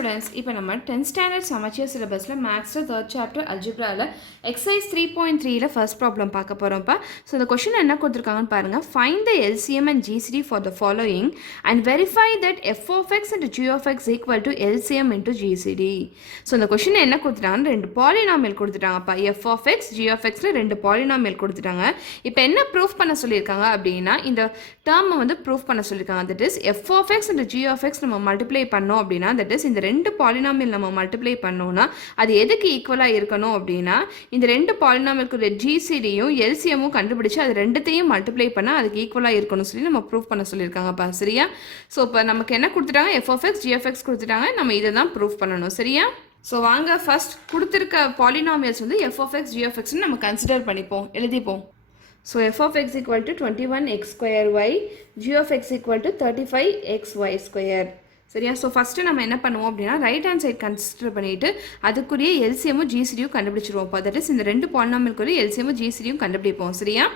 students, இப்போ நம்ம 10th standard Samacheer syllabusல maths 3rd chapter algebraல exercise 3.3ல first problem பார்க்க போறோம்ப்பா. So the question என்ன கொடுத்திருக்காங்கன்னு பாருங்க. Find the LCM and GCD for the following and verify that f of x and g of x equal to LCM into GCD. So இந்த question என்ன கொடுத்துட்டாங்க? ரெண்டு polynomial கொடுத்துட்டாங்கப்பா. f of x, g of xல ரெண்டு polynomial கொடுத்துட்டாங்க. இப்போ என்ன proof பண்ண சொல்லிருக்காங்க அப்படினா இந்த term வந்து proof பண்ண சொல்லிருக்காங்க. That is f of x and g of x நம்ம multiply பண்ணோம் அப்படினா that is இந்த ரெண்டு பாலினாமியல் நம்ம மல்டிப்ளை பண்ணோம்னா அது எதுக்கு ஈக்குவலா இருக்கணும் அப்படினா இந்த ரெண்டு பாலினாமியலுக்கு ஜிசிடியும் எல்சிஎம்மும் கண்டுபிடிச்சு அது ரெண்டுத்தையும் மல்டிப்ளை பண்ணா அதுக்கு ஈக்குவலா இருக்கணும் சொல்லி நம்ம ப்ரூஃப் பண்ண சொல்லிருக்காங்கப்பா. சரியா? சோ இப்போ நமக்கு என்ன கொடுத்துட்டாங்க? f of x g of x கொடுத்துட்டாங்க. நம்ம இத தான் ப்ரூஃப் பண்ணணும். சரியா? சோ வாங்க ஃபர்ஸ்ட் கொடுத்திருக்க பாலினாமியல்ஸ் வந்து f of x g of x ன்னு நம்ம கன்சிடர் பண்ணிப்போம், எழுதிப்போம். So f of x equal to 21x square y, g of x equal to 35xy square. சரியா? ஸோ ஃபஸ்ட்டு நம்ம என்ன பண்ணுவோம் அப்படின்னா ரைட் ஹேண்ட் சைட் கன்சிடர் பண்ணிவிட்டு அதுக்குரிய எல்சிஎம்மும் ஜிசிடியும் கண்டுபிடிச்சிருவோம். தட் இஸ் இந்த ரெண்டு பாலினாமியலுக்குரிய எல்சிஎம்மும் ஜிசிடியும் கண்டுபிடிப்போம். சரியா?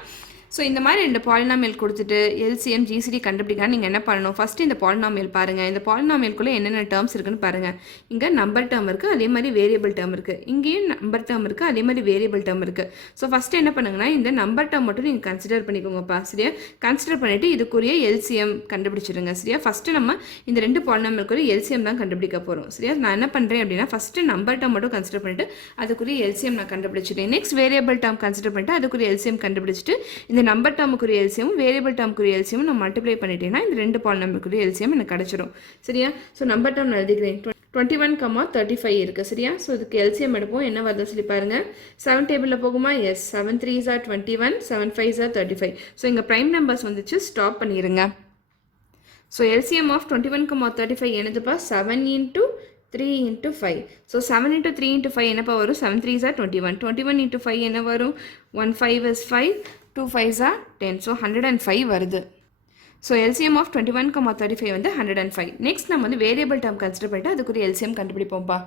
ஸோ இந்த மாதிரி ரெண்டு பாலினாமியல் கொடுத்துட்டு எல்சிஎம் ஜிசிடி கண்டுபிடிக்க நீங்கள் என்ன பண்ணணும்? ஃபஸ்ட்டு இந்த பாலினாமியல் பாருங்கள். இந்த பாலினாமியலுக்குள்ளே என்னென்ன டேர்ம்ஸ் இருக்குன்னு பாருங்கள். இங்கே நம்பர் டேர்ம் இருக்குது, அதே மாதிரி வேரியபிள் டேர்ம் இருக்குது. இங்கேயும் நம்பர் டேர்ம் இருக்குது, அதே மாதிரி வேரியபிள் டேர்ம் இருக்குது. ஸோ ஃபஸ்ட்டு என்ன பண்ணுங்கன்னா இந்த நம்பர் டேர்ம் மட்டும் நீங்கள் கன்சிடர் பண்ணிக்கோங்கப்பா. சரியா? கன்சிடர் பண்ணிவிட்டு இதுக்குரிய எல்சிஎம் கண்டுபிடிச்சிருங்க. சரியா? ஃபஸ்ட்டு நம்ம இந்த ரெண்டு பாலினாமியலுக்குரிய எல்சிஎம் தான் கண்டுபிடிக்க போகிறோம். சரியா? நான் என்ன பண்ணுறேன் அப்படின்னா ஃபஸ்ட்டு நம்பர் டேர்ம் மட்டும் கன்சிடர் பண்ணிவிட்டு அதுக்குரிய எல்சிஎம் நான் கண்டுபிடிச்சிட்டேன். நெக்ஸ்ட் வேரியபிள் டேர்ம் கன்சிடர் பண்ணிட்டு அதுக்குரிய எல்சிஎம் கண்டுபிடிச்சிட்டு இந்த நம்பர் டேர்முக்குரிய எல்சிஎம் வேரியபிள் டேர்முக்குரிய எல்சிஎம் நான் மல்டிப்ளை பண்ணிட்டேன்னா இந்த ரெண்டு பாலினாமியலுக்குரிய எல்சிஎம் எனக்கு கிடைச்சிரும். சரியா? ஸோ நம்பர் டேர்ம் நான் எழுதிக்கிறேன். 21,35 இருக்குது. சரியா? ஸோ இதுக்கு எல்சிஎம் எடுப்போம். என்ன வருது சொல்லி பாருங்க. 7 டேபிளில் போகுமா? Yes. 7 3s are 21, 7 5s are 35. So இங்கே ப்ரைம் நம்பர்ஸ் வந்துச்சு, ஸ்டாப் பண்ணிடுங்க. ஸோ எல்சிஎம் ஆஃப் 21,35 என்னதுப்பா? 7 into 3 into 5. So 7 into 3 into 5 என்னப்பா வரும்? 7 3s are 21. 21 into 5 என்ன வரும்? 1 5 is 5, 2 5s are 10. So 105 வருது. So LCM of 21,35 வந்து 105. Next நம்ம வந்து வேரியபிள் டேர்ம் கன்சிடர் பண்ணிட்டு அதுக்குரிய LCM கண்டுபிடிப்போம்ப்பா.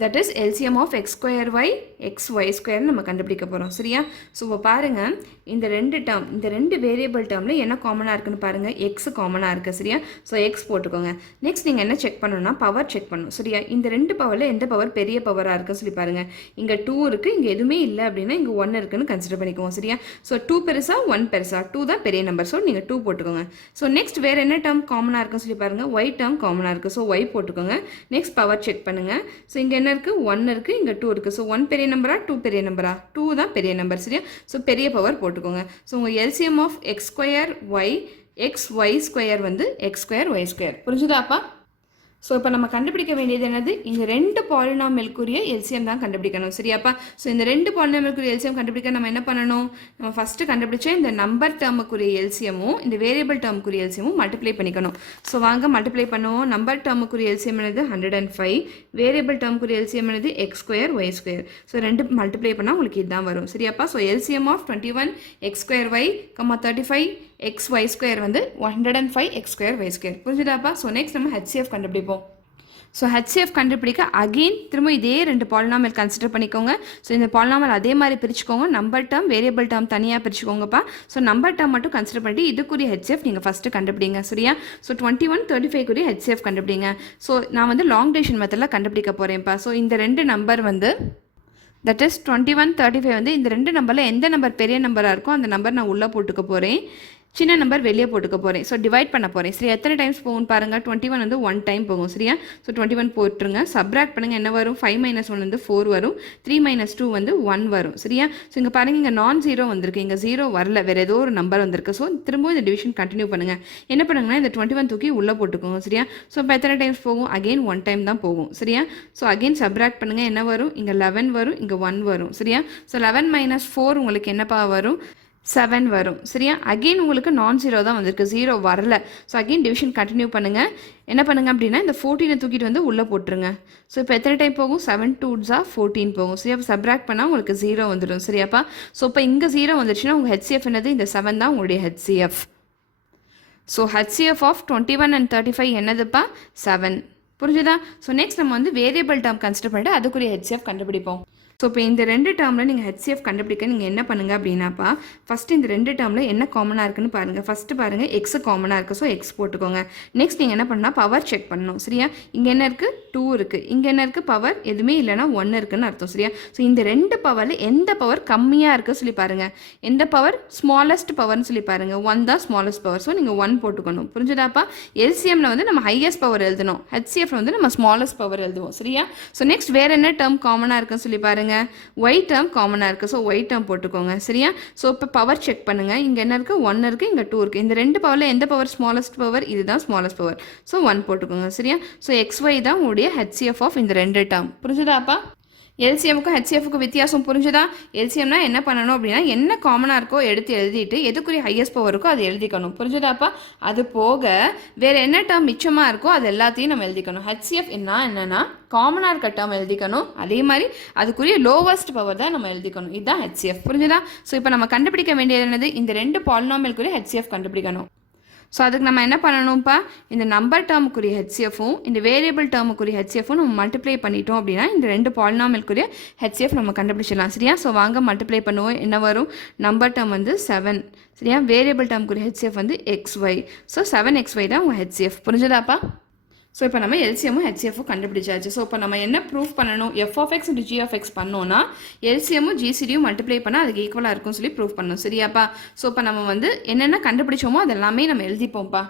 That is LCM of x square y, xy square நம்ம கண்டுபிடிக்க போகிறோம். சரியா? ஸோ இப்போ பாருங்கள் இந்த ரெண்டு டேர்ம், இந்த ரெண்டு வேரியபிள் டேர்மில் என்ன காமனாக இருக்குன்னு பாருங்கள். எக்ஸ் காமனாக இருக்குது. சரியா? ஸோ எக்ஸ் போட்டுக்கோங்க. நெக்ஸ்ட் நீங்கள் என்ன செக் பண்ணணும்னா பவர் செக் பண்ணணும். சரியா? இந்த ரெண்டு பவரில் எந்த பவர் பெரிய பவராக இருக்குன்னு சொல்லி பாருங்கள். இங்கே 2 இருக்குது, இங்கே எதுவுமே இல்லை அப்படின்னா இங்கே 1 இருக்குன்னு கன்சிடர் பண்ணிக்குவோம். சரியா? ஸோ 2 பெருசா 1 பெருசா? 2 தான் பெரிய நம்பர். ஸோ நீங்கள் 2 போட்டுக்கோங்க. ஸோ நெக்ஸ்ட் வேறு என்ன டேர்ம் காமனாக இருக்குன்னு சொல்லி பாருங்கள். ஒய் டேர்ம் காமனாக இருக்குது. ஸோ ஒய் போட்டுக்கோங்க. நெக்ஸ்ட் பவர் செக் பண்ணுங்கள். ஸோ இங்கே என்ன இருக்குது? 1 இருக்குது, இங்கே 2 இருக்குது. ஸோ 1 பெரிய நம்பரா 2 பெரிய நம்பரா? 2 தான் பெரிய நம்பர். சரியா? ஸோ பெரிய பவர் போட்டுக்கோங்க. ஸோ உங்கள் LCM of x square y x y square வந்து எக்ஸ் ஸ்கொயர் ஒய் ஸ்கொயர். புரிஞ்சுதாப்பா? ஸோ இப்போ நம்ம கண்டுபிடிக்க வேண்டியது என்னது? இந்த ரெண்டு பாலினாமியலுக்குரிய எல்சிஎம் தான் கண்டுபிடிக்கணும். சரியாப்பா? ஸோ இந்த ரெண்டு பாலினாமியலுக்குரிய எல்சிஎம் கண்டுபிடிக்க நம்ம என்ன பண்ணணும்? நம்ம ஃபஸ்ட்டு கண்டுபிடிச்ச இந்த நம்பர் டேர்முக்குரிய எல்சிஎமும் இந்த வேரியபிள் டேர்முக்குரிய எல்சிஎமும் மல்டிப்ளை பண்ணிக்கணும். ஸோ வாங்க மல்டிப்ளை பண்ணுவோம். நம்பர் டேர்முக்குரிய எல்சிஎம் என்னது? 105. வேரியபிள் டேர்முக்குரிய எல்சிஎம் என்னது? X square y square. So ரெண்டு மல்டிப்ளை பண்ணால் உங்களுக்கு இதுதான் வரும். சரியாப்பா? So LCM of 21 x square y 35 x y square வந்து 105 எக்ஸ் ஸ்கொயர் ஒய் ஸ்கொயர். புரிஞ்சுதாப்பா? ஸோ நெக்ஸ்ட் நம்ம ஹெச்சிஎஃப் கண்டுபிடிப்போம். ஸோ ஹெச்சிஎஃப் கண்டுபிடிக்க அகெயின் திரும்ப இதே ரெண்டு பாலினாமியல் கன்சிடர் பண்ணிக்கோங்க. ஸோ இந்த பாலினாமியல் அதே மாதிரி பிரிச்சுக்கோங்க. நம்பர் டேர்ம் வேரியபிள் டேர்ம் தனியாக பிரிச்சுக்கோங்கப்பா. ஸோ நம்பர் டேர்ம் மட்டும் கன்சிடர் பண்ணிட்டு இதுக்குரிய ஹெச்சிஎஃப் நீங்கள் ஃபஸ்ட்டு கண்டுபிடிங்க. சரியா? ஸோ 21 35 ஹெச்சிஎஃப் கண்டுபிடிங்க. ஸோ நான் வந்து லாங் டிவிஷன் மெத்தடில் கண்டுபிடிக்க போகிறேன்ப்பா. ஸோ இந்த ரெண்டு நம்பர் வந்து தட் இஸ் 21 35 வந்து இந்த ரெண்டு நம்பரில் எந்த நம்பர் பெரிய நம்பராக இருக்கோ அந்த நம்பர் நான் உள்ளே போட்டுக்க போகிறேன், சின்ன நம்பர் வெளியே போட்டுக்க போகிறேன். ஸோ டிவைட் பண்ண போகிறேன். சரி, எத்தனை டைம்ஸ் போகும் பாருங்கள். 21 வந்து 1 டைம் போகும். சரியா? ஸோ 21 போட்டுருங்க. சப்ராக்ட் பண்ணுங்கள். என்ன வரும்? 5 - 1 வந்து 4 வரும். 3 - 2 வந்து 1 வரும். சரியா? ஸோ இங்கே பாருங்கள், இங்கே நான் ஜீரோ வந்திருக்கு, இங்கே 0 வரல, வேறு ஏதோ ஒரு நம்பர் வந்திருக்கு. ஸோ திரும்பவும் இந்த டிவிஷன் கண்டினியூ பண்ணுங்கள். என்ன பண்ணுங்கன்னா இந்த 21 தூக்கி உள்ளே போட்டுக்கோங்க. சரியா? ஸோ இப்போ எத்தனை டைம்ஸ் போகும்? அகெயின் 1 டைம் தான் போகும். சரியா? ஸோ அகெயின் சப்ராக்ட் பண்ணுங்கள். என்ன வரும்? இங்கே 11 வரும், இங்கே 1 வரும். சரியா? ஸோ 11 - 4 உங்களுக்கு என்னப்பா வரும்? 7 வரும். சரியா? அகெயின் உங்களுக்கு நான் ஜீரோ தான் வந்திருக்கு, 0 வரல. ஸோ அகெயின் டிவிஷன் கண்டினியூ பண்ணுங்கள். என்ன பண்ணுங்கள் அப்படின்னா இந்த 14 தூக்கிட்டு வந்து உள்ளே போட்டுருங்க. ஸோ இப்போ எத்தனை டைம் போகும்? 7 2s are 14 போகும். சரியா? சப்ராக்ட் பண்ணால் உங்களுக்கு 0 வந்துடும். சரியாப்பா? ஸோ இப்போ இங்கே 0 வந்துருச்சுன்னா உங்கள் ஹெச்சிஎஃப் என்னது? இந்த 7 தான் உங்களுடைய HCF. So HCF of 21 and 35 என்னதுப்பா? 7. புரிஞ்சுதா? ஸோ நெக்ஸ்ட் நம்ம வந்து வேரியபிள் டேர்ம் கன்சிடர் பண்ணிட்டு அதுக்குரிய ஹெச்சிஎஃப் கண்டுபிடிப்போம். ஸோ இப்போ இந்த ரெண்டு டேர்மில் நீங்கள் ஹெச்சிஎஃப் கண்டுபிடிக்க நீங்கள் என்ன பண்ணுங்கள் அப்படின்னாப்பா ஃபஸ்ட்டு இந்த ரெண்டு டேர்மில் என்ன காமனாக இருக்குன்னு பாருங்கள். ஃபஸ்ட்டு பாருங்கள் எக்ஸு காமனாக இருக்குது, ஸோ எக்ஸ் போட்டுக்கோங்க. நெக்ஸ்ட் நீங்கள் என்ன பண்ணால் பவர் செக் பண்ணணும். சரியா, இங்கே என்ன இருக்குது 2 இருக்குது, இங்கே என்ன இருக்குது பவர் எதுவுமே இல்லைனா 1 இருக்குன்னு அர்த்தம். சரியா, ஸோ இந்த ரெண்டு பவரில் எந்த பவர் கம்மியாக இருக்குது சொல்லி பாருங்கள். எந்த பவர் ஸ்மாலஸ்ட் பவர்னு சொல்லி பாருங்கள். 1 தான் ஸ்மாலஸ்ட் பவர், ஸோ நீங்கள் 1 போட்டுக்கணும். புரிஞ்சுதாப்பா? எல்சிஎம்மில் வந்து நம்ம ஹையஸ்ட் பவர் எழுதணும், ஹெச்சிஎஃப்ல வந்து நம்ம ஸ்மாலஸ்ட் பவர் எழுதுவோம். சரியா, ஸோ நெக்ஸ்ட் வேறு என்ன டேர்ம் காமனாக இருக்குன்னு சொல்லி பாருங்கள். y டேர்ம் காமனாக இருக்குது, ஸோ y டேர்ம் போட்டுக்கோங்க. சரியா, ஸோ இப்போ பவர் செக் பண்ணுங்கள். இங்கே என்ன இருக்குது 1 இருக்குது, இங்கே 2 இருக்குது. இந்த ரெண்டு பவரில் எந்த பவர் ஸ்மாலஸ்ட் பவர்? இதுதான் ஸ்மாலஸ்ட் பவர், ஸோ 1 போட்டுக்கோங்க. சரியா, ஸோ xy தான் உங்களுடைய ஹெச்சிஎஃப் ஆஃப் இந்த ரெண்டு டேர்ம். புரிஞ்சுதாப்பா? எல்சிஎம்முக்கும் ஹெச்சிஎஃப்க்கும் வித்தியாசம் புரிஞ்சுதா? எல்சிஎம்னா என்ன பண்ணணும் அப்படின்னா என்ன காமனாக இருக்கோ எடுத்து எழுதிட்டு எதுக்குரிய ஹையஸ்ட் பவர் இருக்கோ அதை எழுதிக்கணும். புரிஞ்சுதாப்பா? அது போக வேறு என்ன டேர்ம் மிச்சமாக இருக்கோ அது எல்லாத்தையும் நம்ம எழுதிக்கணும். ஹெச்சிஎஃப் என்னன்னா காமனாக இருக்க டேர்ம் எழுதிக்கணும், அதே மாதிரி அதுக்குரிய லோவஸ்ட் பவர் தான் நம்ம எழுதிக்கணும். இதுதான் ஹெச்சிஎஃப். புரிஞ்சுதா? ஸோ இப்போ நம்ம கண்டுபிடிக்க வேண்டியது என்னது? இந்த ரெண்டு பாலினாமியலுக்குரிய ஹெச்சிஎஃப் கண்டுபிடிக்கணும். ஸோ அதுக்கு நம்ம என்ன பண்ணணும்ப்பா, இந்த நம்பர் டேர்முக்குரிய ஹெச்சிஎஃப்பும் இந்த வேரியபிள் டேர்முக்குரிய ஹெச்சிஎஃப்பும் நம்ம மல்டிப்ளை பண்ணிட்டோம் அப்படின்னா இந்த ரெண்டு பாலினாமியலுக்குரிய ஹெச்சிஎஃப் நம்ம கண்டுபிடிச்சிடலாம். சரியா, ஸோ வாங்க மல்டிப்ளை பண்ணுவோம். என்ன வரும்? நம்பர் டேர்ம் வந்து 7. சரியா, வேரியபிள் டேர்முக்குரிய ஹெச்சிஎஃப் வந்து xy. ஸோ 7xy தான் உங்கள் ஹெச்சிஎஃப். புரிஞ்சுதாப்பா? ஸோ இப்போ நம்ம எல்சிஎம்மும் ஹெச்சிஎஃப்பும் கண்டுபிடிச்சாச்சு. ஸோ இப்போ நம்ம என்ன ப்ரூஃப் பண்ணணும்? f(x) × g(x) பண்ணோன்னா எல்சிஎம்மும் ஜிசிடியும் மல்டிப்ளை பண்ணால் அதுக்கு ஈக்குவலாக இருக்கும்னு சொல்லி ப்ரூஃப் பண்ணணும். சரியாப்பா? ஸோ இப்போ நம்ம வந்து என்னென்ன கண்டுபிடிச்சோமோ அதெல்லாமே நம்ம எழுதிப்போம்ப்பா.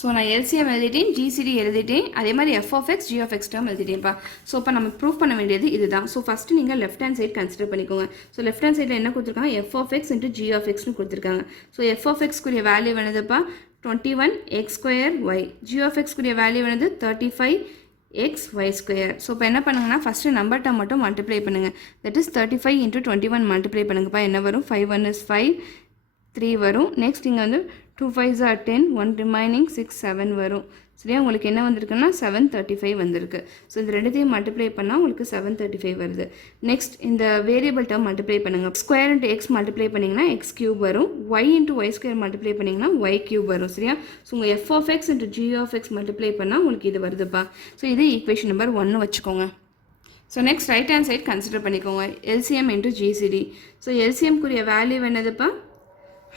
ஸோ நான் எல்சிஎம் எழுதிட்டேன், ஜிசிடி எழுதிட்டேன், அதே மாதிரி f(x) g(x) டேர்ம் எழுதிட்டேன்ப்பா. ஸோ இப்போ நம்ம ப்ரூஃப் பண்ண வேண்டியது இதுதான். ஸோ ஃபஸ்ட்டு நீங்கள் லெஃப்ட் ஹேண்ட் சைட் கன்சிடர் பண்ணிக்கோங்க. ஸோ லெஃப்ட் ஹேண்ட் சைடில் என்ன கொடுத்துருக்காங்க? f(x) × g(x)னு கொடுத்துருக்காங்க. ஸோ f(x)க்குரிய வேல்யூ என்னதுப்பா? 21x²y. g(x)க்குரிய வேல்யூ என்னது? 35xy². ஸோ இப்போ என்ன பண்ணுங்கன்னா ஃபஸ்ட்டு நம்பர் டேர்ம் மட்டும் மல்டிப்ளை பண்ணுங்கள். தட் இஸ் 35 × 21 மல்டிப்ளை பண்ணுங்கப்பா. என்ன வரும்? 5 1 is 5, 3 வரும். நெக்ஸ்ட் இங்கே வந்து 2 5s are 10, 1 remaining 6 7 வரும். சரியா, உங்களுக்கு என்ன வந்திருக்குன்னா 735 வந்திருக்கு. ஸோ இந்த ரெண்டுத்தையும் மல்டிப்ளை பண்ணால் உங்களுக்கு 735 வருது. நெக்ஸ்ட் இந்த வேரியபிள் டேர்ம் மல்டிப்ளை பண்ணுங்கள். ஸ்கொயர் இன்ட்டு எக்ஸ் மல்டிப்ளை பண்ணிங்கன்னா x³ வரும், y இன்ட்டு y² மல்டிப்ளை பண்ணிங்கன்னா y³ வரும். சரியா, ஸோ உங்கள் f(x) × g(x) மல்டிப்ளை பண்ணால் உங்களுக்கு இது வருதுப்பா. ஸோ இது ஈக்குவேஷன் நம்பர் 1 வச்சுக்கோங்க. So next right hand side consider பண்ணிக்கோங்க. LCM into GCD. ஸோ எல்சிஎம்க்குரிய வேல்யூ என்னதுப்பா?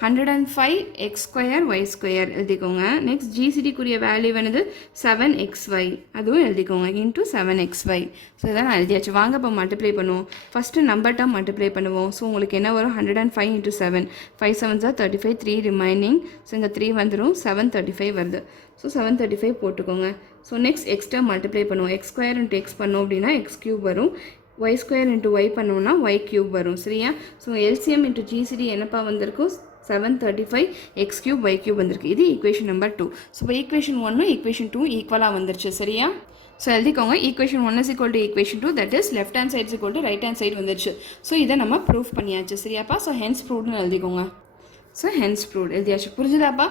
105x²y² எழுதிக்கோங்க. நெக்ஸ்ட் ஜிசிடிக்குரிய வேல்யூ என்னது? 7xy, அதுவும் எழுதிக்கோங்க, இன்ட்டு 7xy. ஸோ இதான் நான் எழுதியாச்சு. வாங்க இப்போ மல்டிப்ளை பண்ணுவோம். ஃபஸ்ட்டு நம்பர் டேர்ம் மல்டிப்ளை பண்ணுவோம். ஸோ உங்களுக்கு என்ன வரும்? 105 × 7, 5 7s are 35, 3 remaining. ஸோ இங்கே 3 வந்துடும், 735 வருது. ஸோ 735 போட்டுக்கோங்க. So next X term multiply பண்ணுவோம். x² × x பண்ணோம் அப்படின்னா x³ வரும், y² × y பண்ணோம்னா y³ வரும். சரியா, ஸோ எல்சிஎம் இன்ட்டு ஜிசிடி என்னப்பா வந்திருக்கும்? 735 x³ y³ வந்திருக்கு. இது ஈக்குவேஷன் நம்பர் 2. ஸோ இப்போ ஈக்குவேஷன் 1 ஈக்குவேஷன் 2 ஈக்குவலாக வந்துருச்சு. சரியா, ஸோ எழுதிக்கோங்க. Equation 1 = equation 2, that is left hand side = right hand side வந்துருச்சு. ஸோ இதை நம்ம ப்ரூஃப் பண்ணியாச்சு. சரியாப்பா? ஸோ ஹென்ஸ் ப்ரூவ்டுன்னு எழுதிக்கோங்க. ஸோ ஹென்ஸ் ப்ரூவ்டு எழுதியாச்சு. புரிஞ்சுதாப்பா?